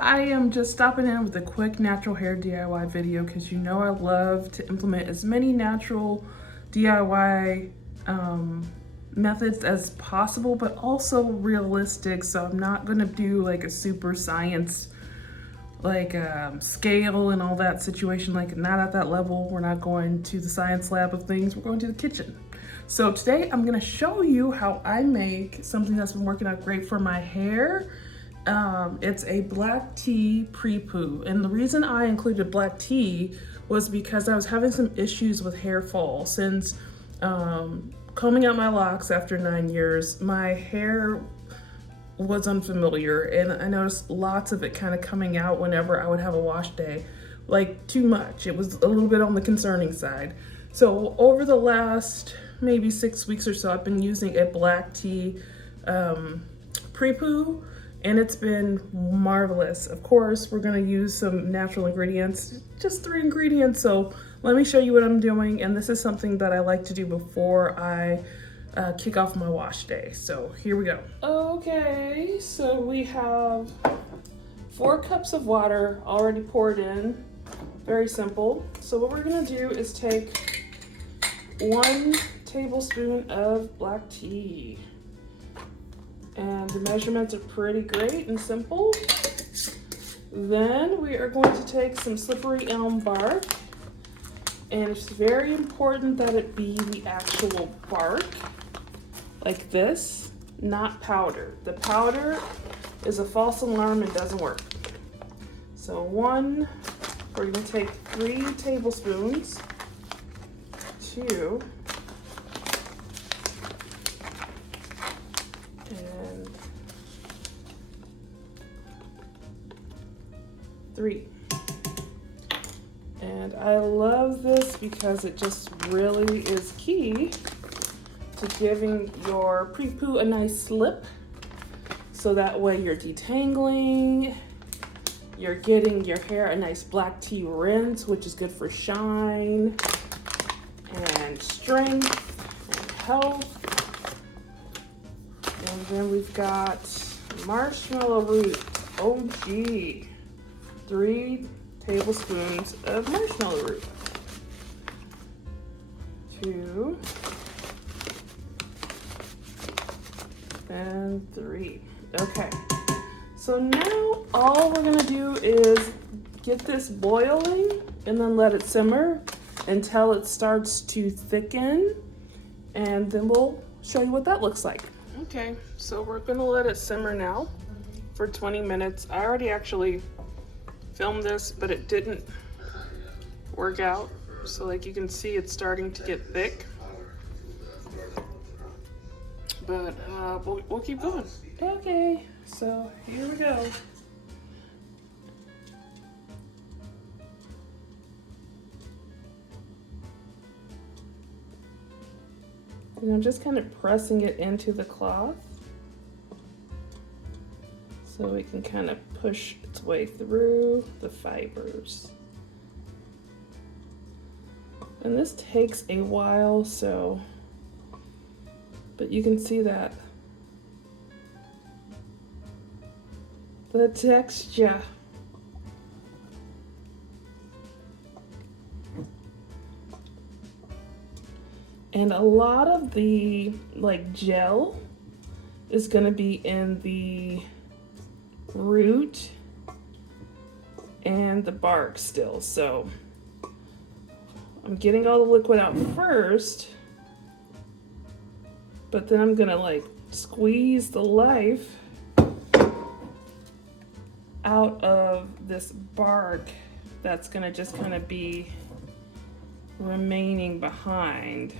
I am just stopping in with a quick natural hair DIY video because you know I love to implement as many natural DIY methods as possible, but also realistic. So I'm not gonna do like a super science scale and all that situation, like not at that level. We're not going to the science lab of things, we're going to the kitchen. So today I'm gonna show you how I make something that's been working out great for my hair. It's a black tea pre-poo. And the reason I included black tea was because I was having some issues with hair fall. Since combing out my locks after 9 years, my hair was unfamiliar, and I noticed lots of it kind of coming out whenever I would have a wash day, like too much. It was a little bit on the concerning side. So over the last maybe 6 weeks or so, I've been using a black tea pre-poo, and it's been marvelous. Of course, we're gonna use some natural ingredients, just 3 ingredients. So let me show you what I'm doing. And this is something that I like to do before I kick off my wash day. So here we go. Okay, so we have 4 cups of water already poured in. Very simple. So what we're gonna do is take 1 tablespoon of black tea. And the measurements are pretty great and simple. Then we are going to take some slippery elm bark. And it's very important that it be the actual bark, like this, not powder. The powder is a false alarm and doesn't work. So we're gonna take 3 tablespoons, 2, and 3. And I love this because it just really is key to giving your pre-poo a nice slip. So that way you're detangling, you're getting your hair a nice black tea rinse, which is good for shine and strength and health. And then we've got marshmallow root, OG, 3 tablespoons of marshmallow root, 2, and 3. Okay, so now all we're gonna do is get this boiling and then let it simmer until it starts to thicken, and then we'll show you what that looks like. Okay, so we're gonna let it simmer now for 20 minutes. I already actually filmed this, but it didn't work out. So like you can see, it's starting to get thick. But we'll keep going. Okay, so here we go. And I'm just kind of pressing it into the cloth so it can kind of push its way through the fibers. And this takes a while, but you can see that the texture. And a lot of the gel is gonna be in the root and the bark still. So I'm getting all the liquid out first, but then I'm gonna squeeze the life out of this bark that's gonna just kind of be remaining behind.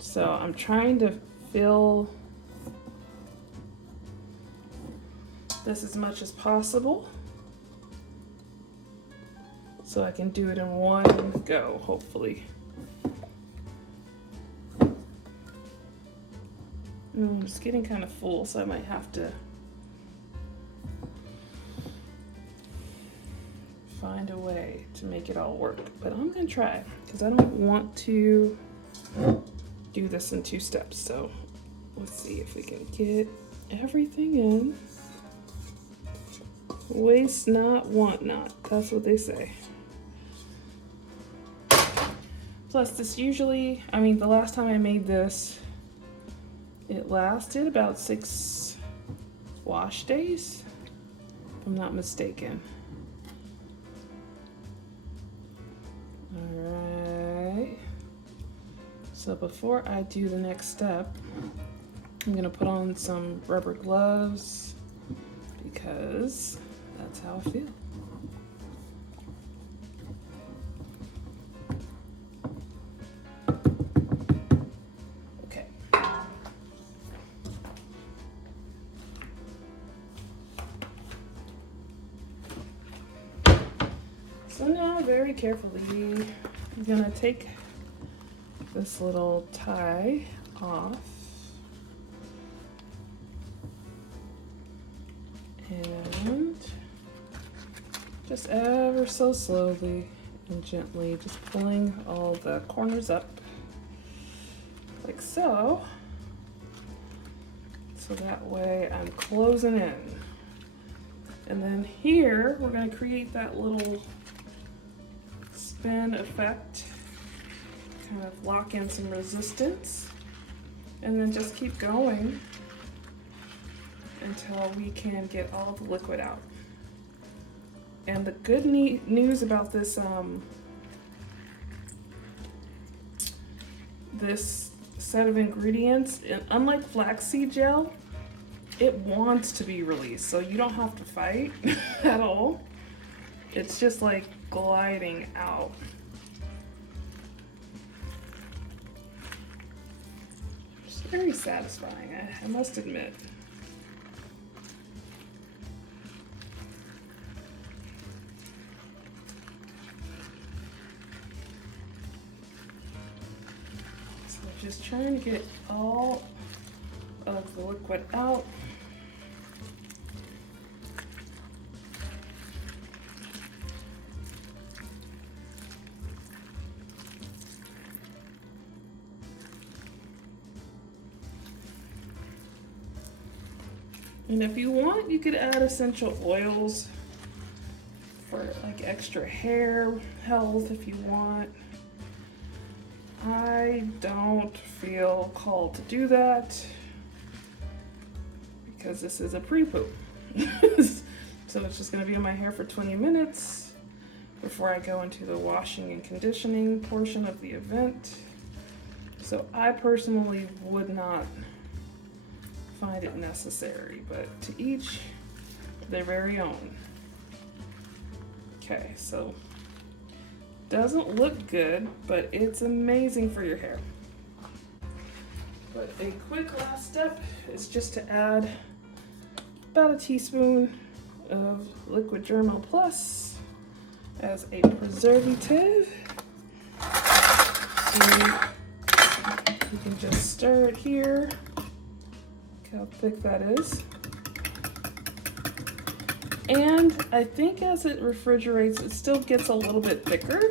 So I'm trying to fill this as much as possible so I can do it in one go, hopefully. I'm just getting kind of full, so I might have to find a way to make it all work. But I'm gonna try, because I don't want to do this in 2 steps. So let's see if we can get everything in. Waste not, want not. That's what they say. Plus this usually, I mean, the last time I made this, it lasted about 6 wash days, if I'm not mistaken. All right. So before I do the next step, I'm gonna put on some rubber gloves because that's how I feel. Okay. So now, very carefully, I'm gonna take this little tie off and just ever so slowly and gently just pulling all the corners up like so. So that way I'm closing in. And then here we're going to create that little spin effect, kind of lock in some resistance, and then just keep going until we can get all the liquid out. And the good news about this this set of ingredients, unlike flaxseed gel, it wants to be released, so you don't have to fight at all. It's just like gliding out. It's very satisfying, I must admit. So just trying to get all of the liquid out. And if you want, you could add essential oils for like extra hair health if you want. I don't feel called to do that because this is a pre-poo. So it's just gonna be in my hair for 20 minutes before I go into the washing and conditioning portion of the event. So I personally would not find it necessary, but to each their very own. Okay, so doesn't look good, but it's amazing for your hair. But a quick last step is just to add about a teaspoon of liquid Germall Plus as a preservative. So you can just stir it here. Look how thick that is. And I think as it refrigerates, it still gets a little bit thicker.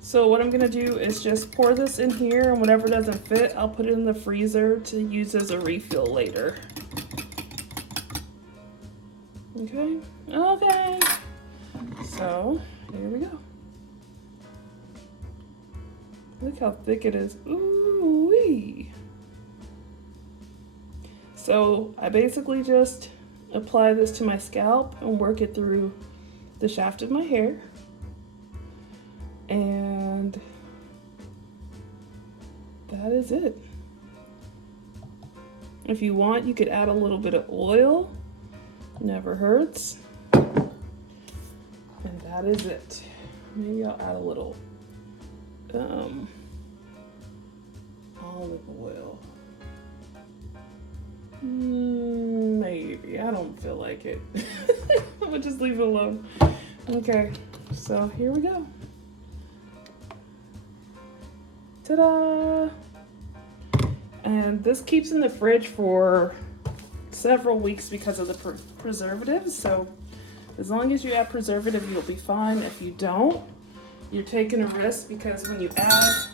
So what I'm gonna do is just pour this in here, and whatever doesn't fit, I'll put it in the freezer to use as a refill later. Okay, okay. So here we go. Look how thick it is. Ooh-wee. So I basically just apply this to my scalp and work it through the shaft of my hair. And that is it. If you want, you could add a little bit of oil. Never hurts. And that is it. Maybe I'll add a little olive oil. Maybe. I don't feel like it. I'm gonna just leave it alone. Okay, so here we go. Ta-da! And this keeps in the fridge for several weeks because of the preservatives. So as long as you add preservative, you'll be fine. If you don't, you're taking a risk, because when you add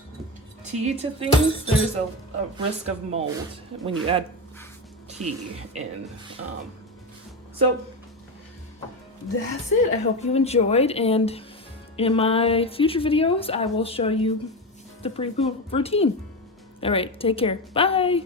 tea to things, there's a risk of mold when you add tea in So that's it. I hope you enjoyed, and in my future videos, I will show you the pre-poo routine. All right, take care. Bye.